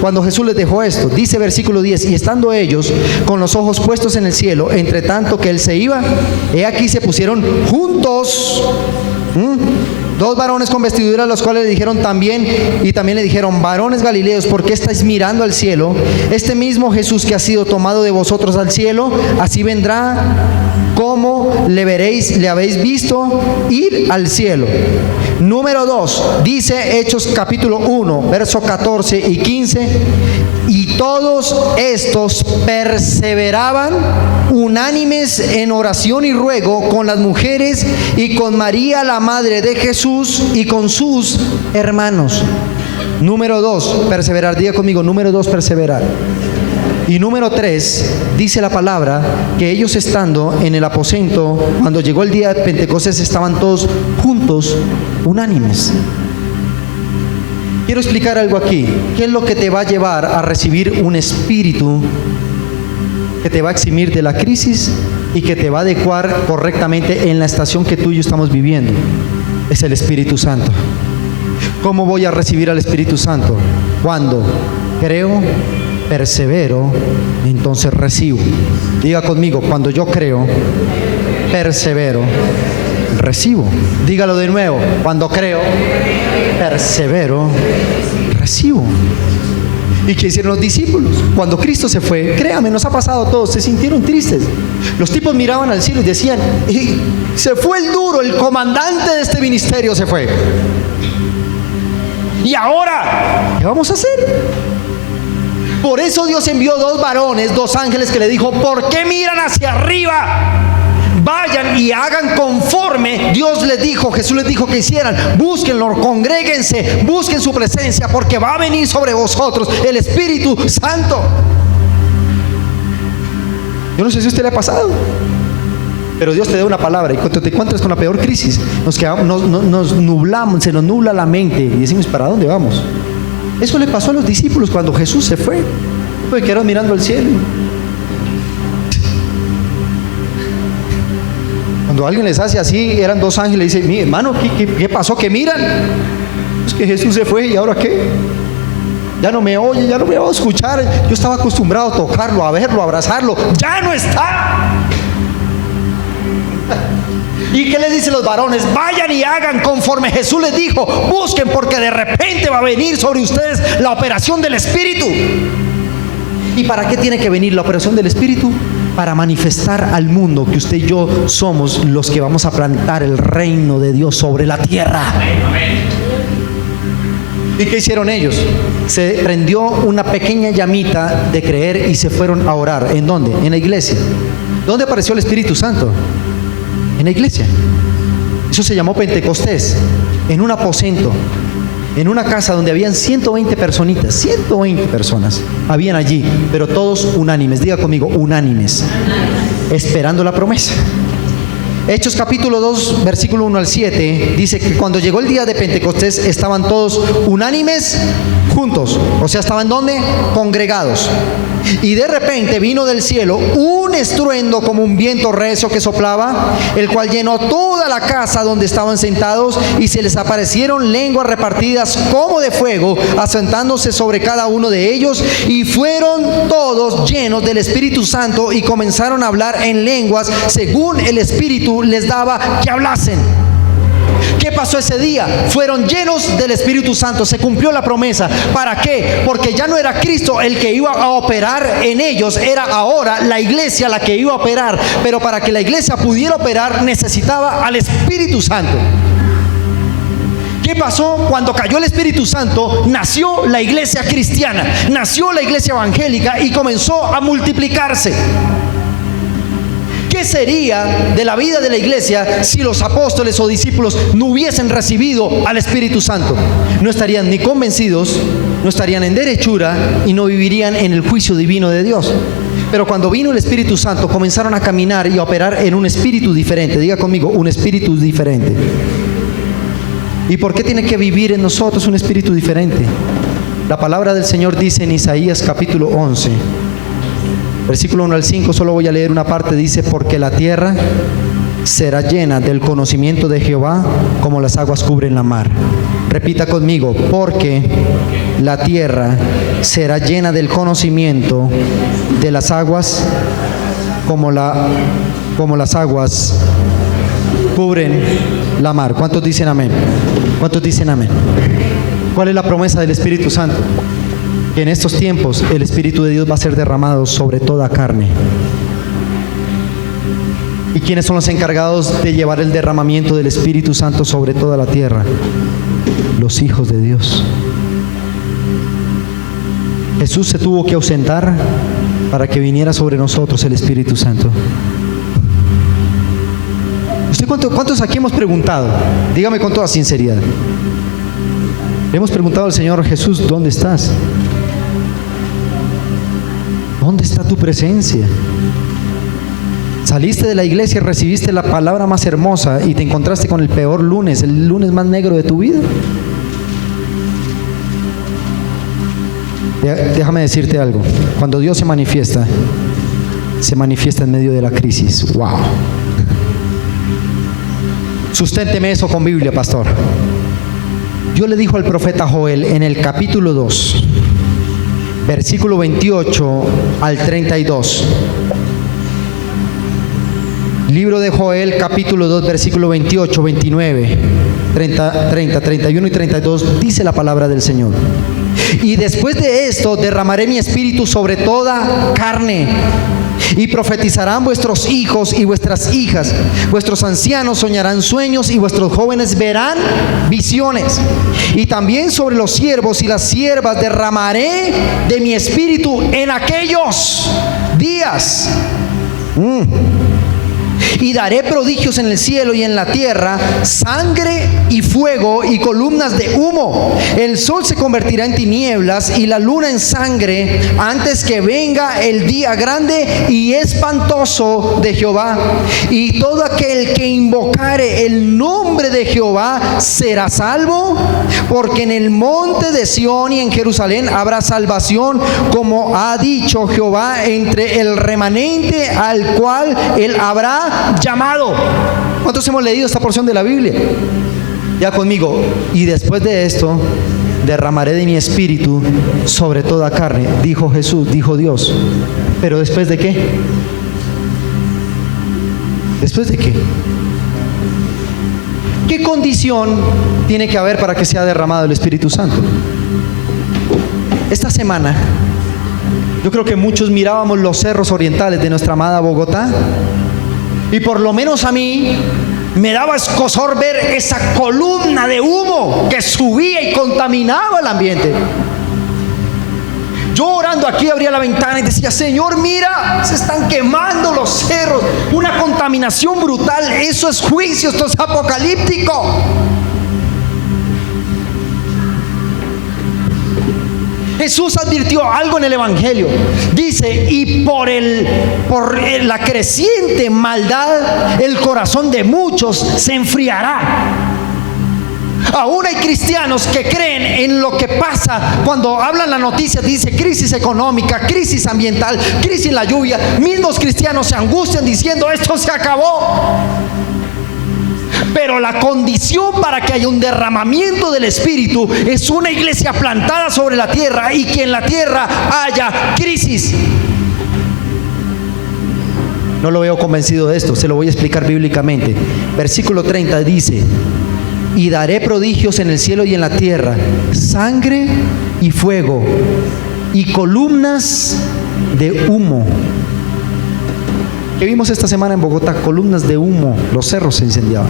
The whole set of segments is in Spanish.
Cuando Jesús les dejó esto, dice versículo 10, y estando ellos con los ojos puestos en el cielo, entre tanto que él se iba, he aquí se pusieron juntos dos varones con vestiduras, los cuales le dijeron también le dijeron: varones galileos, ¿por qué estáis mirando al cielo? Este mismo Jesús que ha sido tomado de vosotros al cielo, así vendrá como le veréis, le habéis visto ir al cielo. Número 2, dice Hechos capítulo 1, verso 14 y 15, y todos estos perseveraban unánimes en oración y ruego con las mujeres y con María la madre de Jesús y con sus hermanos. Número 2, perseverar. Diga conmigo, número 2, perseverar. Y número 3, dice la palabra que ellos estando en el aposento, cuando llegó el día de Pentecostés, estaban todos juntos, unánimes. Quiero explicar algo aquí. ¿Qué es lo que te va a llevar a recibir un espíritu que te va a eximir de la crisis y que te va a adecuar correctamente en la estación que tú y yo estamos viviendo? Es el Espíritu Santo. ¿Cómo voy a recibir al Espíritu Santo? Cuando creo, persevero, entonces recibo. Diga conmigo, cuando yo creo, persevero, recibo. Dígalo de nuevo, cuando creo, persevero, recibo. ¿Y qué hicieron los discípulos? Cuando Cristo se fue, créame, nos ha pasado a todos, se sintieron tristes. Los tipos miraban al cielo y decían: se fue el duro, el comandante de este ministerio se fue. ¿Y ahora qué vamos a hacer? Por eso Dios envió dos varones, dos ángeles, que le dijo: ¿por qué miran hacia arriba? Vayan y hagan conforme Dios les dijo, Jesús les dijo que hicieran. Búsquenlo, congréguense, busquen su presencia, porque va a venir sobre vosotros el Espíritu Santo. Yo no sé si a usted le ha pasado, pero Dios te da una palabra y cuando te encuentras con la peor crisis, nos nublamos, se nos nubla la mente y decimos: ¿para dónde vamos? Eso le pasó a los discípulos cuando Jesús se fue. Pues quedaron mirando al cielo. Cuando alguien les hace así, eran dos ángeles, y dicen: mi hermano, ¿qué pasó? ¿Qué miran? Es que Jesús se fue, ¿y ahora qué? Ya no me oye, ya no me va a escuchar. Yo estaba acostumbrado a tocarlo, a verlo, a abrazarlo. ¡Ya no está! ¿Y qué le dicen los varones? Vayan y hagan conforme Jesús les dijo. Busquen, porque de repente va a venir sobre ustedes la operación del Espíritu. ¿Y para qué tiene que venir la operación del Espíritu? Para manifestar al mundo que usted y yo somos los que vamos a plantar el reino de Dios sobre la tierra. ¿Y qué hicieron ellos? Se prendió una pequeña llamita de creer y se fueron a orar. ¿En dónde? En la iglesia. ¿Dónde apareció el Espíritu Santo? En la iglesia. Eso se llamó Pentecostés. En un aposento, en una casa donde habían 120 personitas, 120 personas habían allí, pero todos unánimes. Diga conmigo, unánimes, esperando la promesa. Hechos capítulo 2, versículo 1 al 7, dice que cuando llegó el día de Pentecostés estaban todos unánimes juntos. O sea, ¿estaban dónde? Congregados. Y de repente vino del cielo un estruendo como un viento recio que soplaba, el cual llenó toda la casa donde estaban sentados, y se les aparecieron lenguas repartidas como de fuego, asentándose sobre cada uno de ellos, y fueron todos llenos del Espíritu Santo y comenzaron a hablar en lenguas según el Espíritu les daba que hablasen. ¿Qué pasó ese día? Fueron llenos del Espíritu Santo. Se cumplió la promesa. ¿Para qué? Porque ya no era Cristo el que iba a operar en ellos, era ahora la iglesia la que iba a operar. Pero para que la iglesia pudiera operar necesitaba al Espíritu Santo. ¿Qué pasó? Cuando cayó el Espíritu Santo, nació la iglesia cristiana, nació la iglesia evangélica y comenzó a multiplicarse. ¿Qué sería de la vida de la iglesia si los apóstoles o discípulos no hubiesen recibido al Espíritu Santo? No estarían ni convencidos, no estarían en derechura y no vivirían en el juicio divino de Dios. Pero cuando vino el Espíritu Santo, comenzaron a caminar y a operar en un espíritu diferente. Diga conmigo, un espíritu diferente. ¿Y por qué tiene que vivir en nosotros un espíritu diferente? La palabra del Señor dice en Isaías capítulo 11, versículo 1 al 5, solo voy a leer una parte. Dice: porque la tierra será llena del conocimiento de Jehová como las aguas cubren la mar. Repita conmigo, porque la tierra será llena del conocimiento de las aguas como las aguas cubren la mar. ¿Cuántos dicen amén? ¿Cuántos dicen amén? ¿Cuál es la promesa del Espíritu Santo? Que en estos tiempos el Espíritu de Dios va a ser derramado sobre toda carne. ¿Y quiénes son los encargados de llevar el derramamiento del Espíritu Santo sobre toda la tierra? Los hijos de Dios. Jesús se tuvo que ausentar para que viniera sobre nosotros el Espíritu Santo. ¿Usted cuántos aquí hemos preguntado? Dígame con toda sinceridad. Le hemos preguntado al Señor Jesús, ¿dónde estás? ¿Dónde está tu presencia? Saliste de la iglesia y recibiste la palabra más hermosa y te encontraste con el peor lunes, el lunes más negro de tu vida. Déjame decirte algo. Cuando Dios se manifiesta en medio de la crisis. ¡Wow! Susténteme eso con Biblia, pastor. Dios le dijo al profeta Joel en el capítulo 2, versículo 28 al 32. Libro de Joel, capítulo 2, versículo 28, 29, 30, 31 y 32, dice la palabra del Señor. Y después de esto derramaré mi espíritu sobre toda carne, y profetizarán vuestros hijos y vuestras hijas, vuestros ancianos soñarán sueños y vuestros jóvenes verán visiones. Y también sobre los siervos y las siervas derramaré de mi espíritu en aquellos días. Y daré prodigios en el cielo y en la tierra, sangre y fuego y columnas de humo. El sol se convertirá en tinieblas y la luna en sangre antes que venga el día grande y espantoso de Jehová. Y todo aquel que invocare el nombre de Jehová será salvo, porque en el monte de Sión y en Jerusalén habrá salvación, como ha dicho Jehová, entre el remanente al cual él habrá llamado. ¿Cuántos hemos leído esta porción de la Biblia? Ya conmigo. Y después de esto derramaré de mi espíritu sobre toda carne, dijo Jesús, dijo Dios. Pero ¿después de qué? ¿Después de qué? ¿Qué condición tiene que haber para que sea derramado el Espíritu Santo? Esta semana yo creo que muchos mirábamos los cerros orientales de nuestra amada Bogotá, y por lo menos a mí me daba escozor ver esa columna de humo que subía y contaminaba el ambiente. Yo orando aquí abría la ventana y decía: Señor, mira, se están quemando los cerros, una contaminación brutal. Eso es juicio, esto es apocalíptico. Jesús advirtió algo en el Evangelio. Dice: y por la creciente maldad el corazón de muchos se enfriará. Aún hay cristianos que creen en lo que pasa cuando hablan la noticia. Dice crisis económica, crisis ambiental, crisis en la lluvia. Mismos cristianos se angustian diciendo: esto se acabó. Pero la condición para que haya un derramamiento del Espíritu es una iglesia plantada sobre la tierra y que en la tierra haya crisis. No lo veo convencido de esto, se lo voy a explicar bíblicamente. Versículo 30 dice: y daré prodigios en el cielo y en la tierra, sangre y fuego y columnas de humo. ¿Qué vimos esta semana en Bogotá? Columnas de humo, los cerros se incendiaban.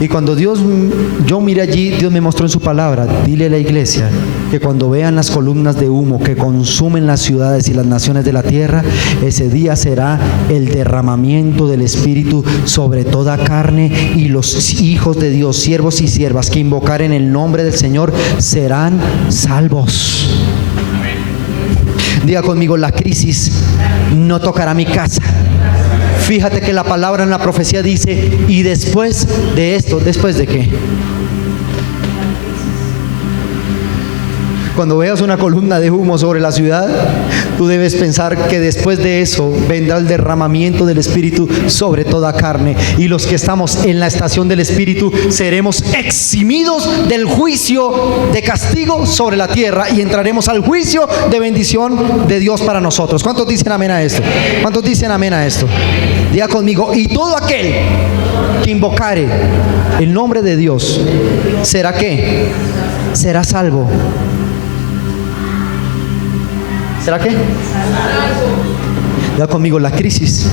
Y cuando yo miré allí, Dios me mostró en su palabra: dile a la iglesia que cuando vean las columnas de humo que consumen las ciudades y las naciones de la tierra, ese día será el derramamiento del Espíritu sobre toda carne, y los hijos de Dios, siervos y siervas que invocaren el nombre del Señor serán salvos. Diga conmigo: la crisis no tocará mi casa. Fíjate que la palabra en la profecía dice: y después de esto, ¿después de qué? Cuando veas una columna de humo sobre la ciudad, tú debes pensar que después de eso vendrá el derramamiento del Espíritu sobre toda carne. Y los que estamos en la estación del Espíritu seremos eximidos del juicio de castigo sobre la tierra y entraremos al juicio de bendición de Dios para nosotros. ¿Cuántos dicen amén a esto? ¿Cuántos dicen amén a esto? Diga conmigo: y todo aquel que invocare el nombre de Dios, ¿será qué? Será salvo. ¿Será qué? Diga conmigo: la crisis,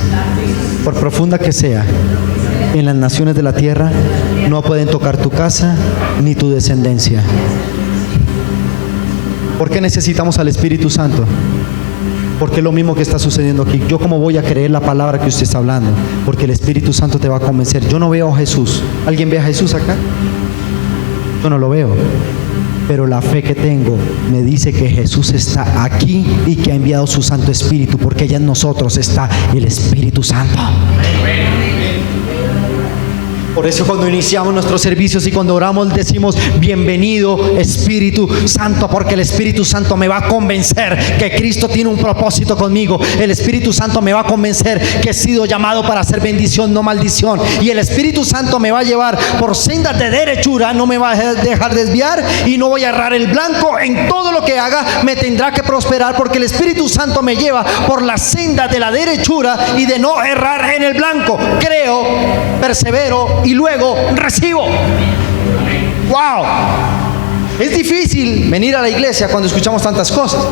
por profunda que sea, en las naciones de la tierra, no pueden tocar tu casa ni tu descendencia. ¿Por qué necesitamos al Espíritu Santo? Porque es lo mismo que está sucediendo aquí. Yo cómo voy a creer la palabra que usted está hablando, porque el Espíritu Santo te va a convencer. Yo no veo a Jesús. ¿Alguien ve a Jesús acá? Yo no lo veo, pero la fe que tengo me dice que Jesús está aquí y que ha enviado su Santo Espíritu, porque allá en nosotros está el Espíritu Santo. Por eso cuando iniciamos nuestros servicios y cuando oramos decimos: bienvenido Espíritu Santo, porque el Espíritu Santo me va a convencer que Cristo tiene un propósito conmigo. El Espíritu Santo me va a convencer que he sido llamado para hacer bendición, no maldición. Y el Espíritu Santo me va a llevar por sendas de derechura, no me va a dejar desviar y no voy a errar el blanco. En todo lo que haga me tendrá que prosperar, porque el Espíritu Santo me lleva por la senda de la derechura y de no errar en el blanco. Creo, persevero y luego recibo. Wow. Es difícil venir a la iglesia cuando escuchamos tantas cosas.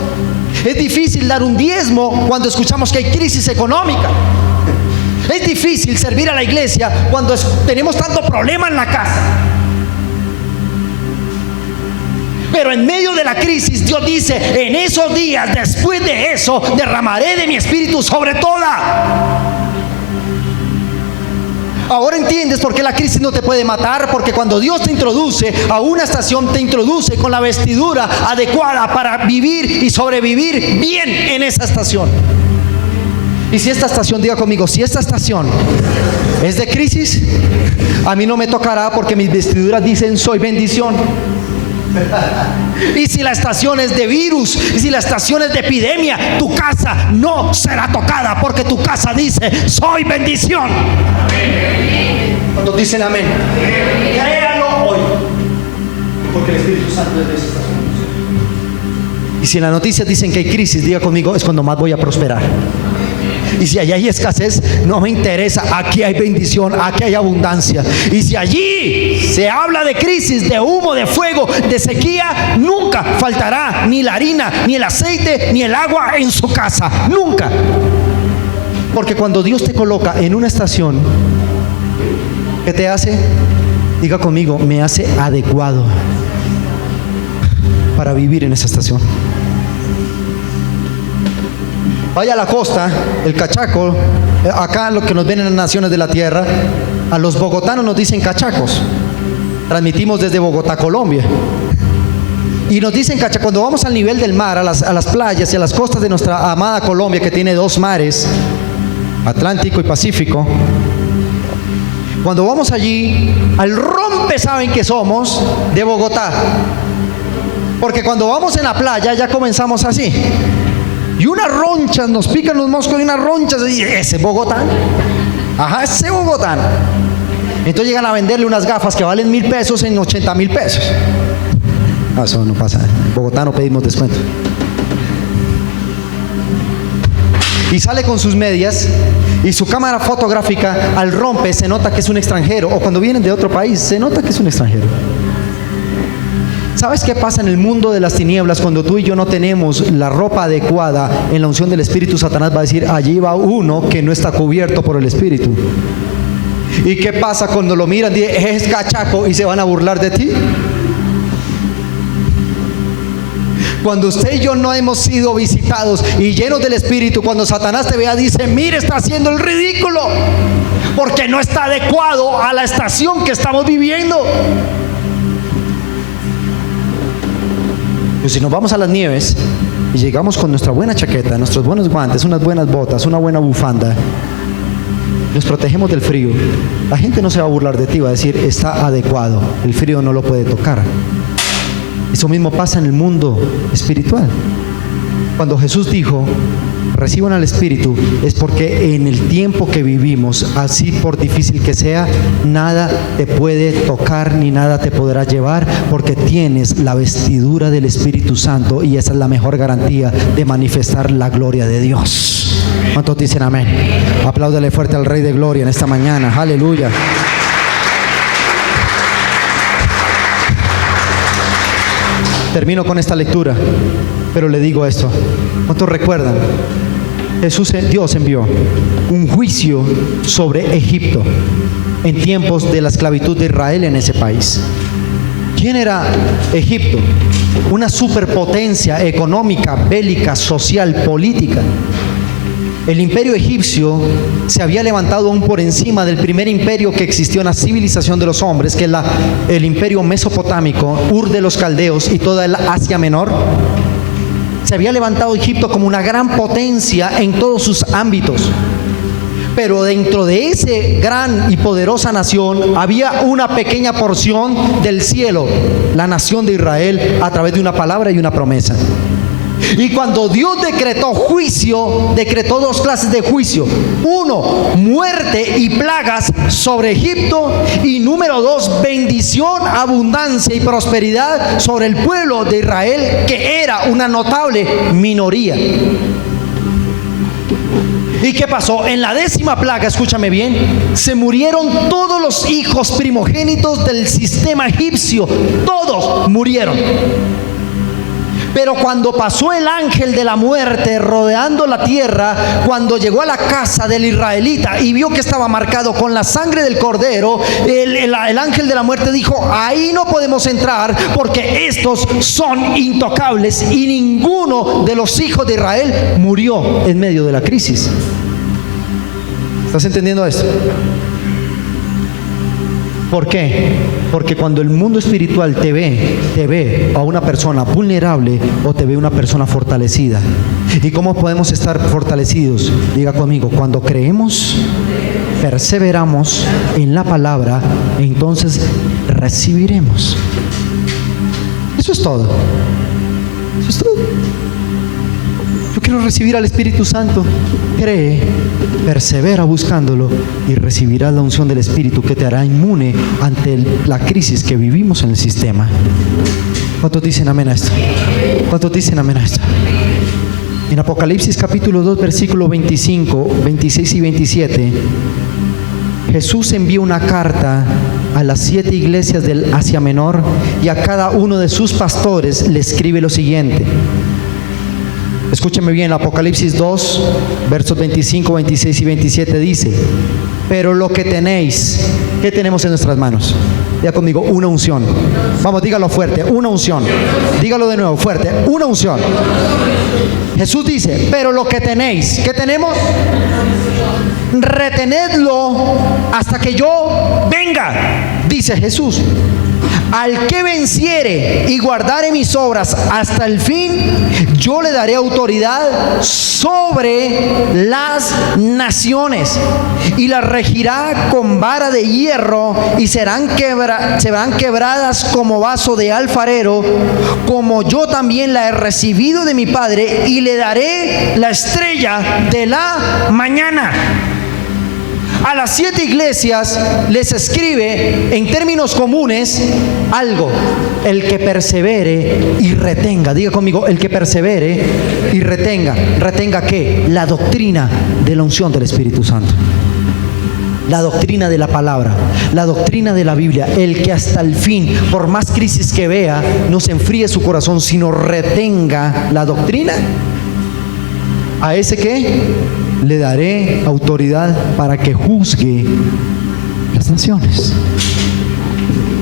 Es difícil dar un diezmo cuando escuchamos que hay crisis económica. Es difícil servir a la iglesia cuando tenemos tanto problema en la casa. Pero en medio de la crisis Dios dice: en esos días, después de eso, derramaré de mi Espíritu sobre toda. Ahora entiendes por qué la crisis no te puede matar, porque cuando Dios te introduce a una estación, te introduce con la vestidura adecuada para vivir y sobrevivir bien en esa estación. Y si esta estación, diga conmigo, si esta estación es de crisis, a mí no me tocará, porque mis vestiduras dicen: soy bendición. Y si la estación es de virus, y si la estación es de epidemia, tu casa no será tocada, porque tu casa dice: soy bendición. ¿Cuántos dicen amén? Créalo hoy, porque el Espíritu Santo es de esa estación. Y si en las noticias dicen que hay crisis, diga conmigo: es cuando más voy a prosperar. Y si allí hay escasez, no me interesa. Aquí hay bendición, aquí hay abundancia. Y si allí se habla de crisis, de humo, de fuego, de sequía, nunca faltará ni la harina, ni el aceite, ni el agua en su casa. Nunca. Porque cuando Dios te coloca en una estación, ¿qué te hace? Diga conmigo: me hace adecuado para vivir en esa estación. Vaya a la costa, el cachaco. Acá lo que nos ven en las naciones de la tierra, a los bogotanos nos dicen cachacos. Transmitimos desde Bogotá, Colombia. Y nos dicen cachacos. Cuando vamos al nivel del mar, a las playas y a las costas de nuestra amada Colombia, que tiene dos mares, Atlántico y Pacífico. Cuando vamos allí, al rompe saben que somos de Bogotá. Porque cuando vamos en la playa ya comenzamos así. Y unas ronchas, nos pican los moscos y unas ronchas, y ese Bogotá. Ajá, ese Bogotá. Entonces llegan a venderle unas gafas que valen 1,000 pesos en 80,000 pesos. No, eso no pasa. En Bogotá no pedimos descuento. Y sale con sus medias y su cámara fotográfica. Al rompe se nota que es un extranjero, o cuando vienen de otro país se nota que es un extranjero. ¿Sabes qué pasa en el mundo de las tinieblas? Cuando tú y yo no tenemos la ropa adecuada en la unción del Espíritu, Satanás va a decir: allí va uno que no está cubierto por el Espíritu. ¿Y qué pasa cuando lo miran? Dicen: es cachaco, y se van a burlar de ti. Cuando usted y yo no hemos sido visitados y llenos del Espíritu, cuando Satanás te vea, dice: mire, está haciendo el ridículo, porque no está adecuado a la estación que estamos viviendo. Pues si nos vamos a las nieves y llegamos con nuestra buena chaqueta, nuestros buenos guantes, unas buenas botas, una buena bufanda, nos protegemos del frío, la gente no se va a burlar de ti, va a decir: está adecuado, el frío no lo puede tocar. Eso mismo pasa en el mundo espiritual. Cuando Jesús dijo, reciban al Espíritu, es porque en el tiempo que vivimos, así por difícil que sea, nada te puede tocar ni nada te podrá llevar, porque tienes la vestidura del Espíritu Santo, y esa es la mejor garantía de manifestar la gloria de Dios. ¿Cuántos dicen amén? Apláudele fuerte al Rey de Gloria en esta mañana. Aleluya. Termino con esta lectura, pero le digo esto. ¿Cuántos recuerdan? Dios envió un juicio sobre Egipto en tiempos de la esclavitud de Israel en ese país. ¿Quién era Egipto? Una superpotencia económica, bélica, social, política. El imperio egipcio se había levantado aún por encima del primer imperio que existió en la civilización de los hombres, que es el imperio mesopotámico, Ur de los Caldeos y toda el Asia Menor. Se había levantado Egipto como una gran potencia en todos sus ámbitos. Pero dentro de esa gran y poderosa nación había una pequeña porción del cielo, la nación de Israel, a través de una palabra y una promesa. Y cuando Dios decretó juicio, decretó dos clases de juicio. Uno, muerte y plagas sobre Egipto. Y número dos, bendición, abundancia y prosperidad sobre el pueblo de Israel, que era una notable minoría. ¿Y qué pasó? En la 10ª plaga, escúchame bien, se murieron todos los hijos primogénitos del sistema egipcio. Todos murieron. Pero cuando pasó el ángel de la muerte rodeando la tierra, cuando llegó a la casa del israelita y vio que estaba marcado con la sangre del cordero, el ángel de la muerte dijo: ahí no podemos entrar, porque estos son intocables. Y ninguno de los hijos de Israel murió en medio de la crisis. ¿Estás entendiendo esto? ¿Por qué? Porque cuando el mundo espiritual te ve a una persona vulnerable o te ve una persona fortalecida. ¿Y cómo podemos estar fortalecidos? Diga conmigo: cuando creemos, perseveramos en la palabra, entonces recibiremos. Eso es todo. Eso es todo. Yo quiero recibir al Espíritu Santo. Cree, persevera buscándolo y recibirás la unción del Espíritu, que te hará inmune ante la crisis que vivimos en el sistema. ¿Cuántos dicen amén a esto? ¿Cuántos dicen amén a esto? En Apocalipsis capítulo 2, versículo 25, 26 y 27, Jesús envió una carta a las 7 iglesias del Asia Menor, y a cada uno de sus pastores le escribe lo siguiente. Escúcheme bien, Apocalipsis 2, versos 25, 26 y 27 dice: pero lo que tenéis, ¿qué tenemos en nuestras manos? Diga conmigo: una unción. Vamos, dígalo fuerte: una unción. Dígalo de nuevo, fuerte: una unción. Jesús dice: pero lo que tenéis, ¿qué tenemos? Retenedlo hasta que yo venga, dice Jesús. Al que venciere y guardare mis obras hasta el fin, yo le daré autoridad sobre las naciones, y las regirá con vara de hierro, y serán quebradas como vaso de alfarero, como yo también la he recibido de mi Padre, y le daré la estrella de la mañana. A las 7 iglesias les escribe en términos comunes algo: el que persevere y retenga. Diga conmigo: el que persevere y retenga. ¿Retenga qué? La doctrina de la unción del Espíritu Santo, la doctrina de la palabra, la doctrina de la Biblia. El que hasta el fin, por más crisis que vea, no se enfríe su corazón, sino retenga la doctrina. A ese que le daré autoridad para que juzgue las naciones.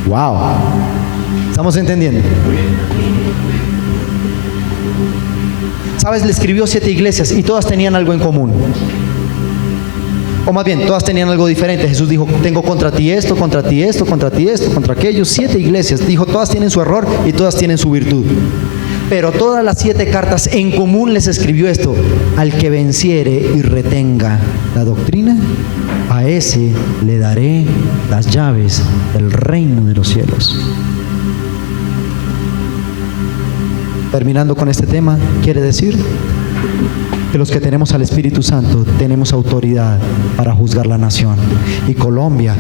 Wow. ¿Estamos entendiendo? ¿Sabes? Le escribió 7 iglesias y todas tenían algo en común. O más bien, todas tenían algo diferente. Jesús dijo: tengo contra ti esto, contra ti esto, contra ti esto, contra aquello. 7 iglesias. Dijo: todas tienen su error y todas tienen su virtud. Pero todas las 7 cartas en común les escribió esto: al que venciere y retenga la doctrina, a ese le daré las llaves del reino de los cielos. Terminando con este tema, quiere decir que los que tenemos al Espíritu Santo tenemos autoridad para juzgar la nación. Y Colombia,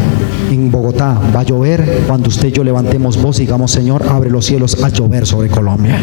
en Bogotá, va a llover cuando usted y yo levantemos voz y digamos: Señor, abre los cielos a llover sobre Colombia.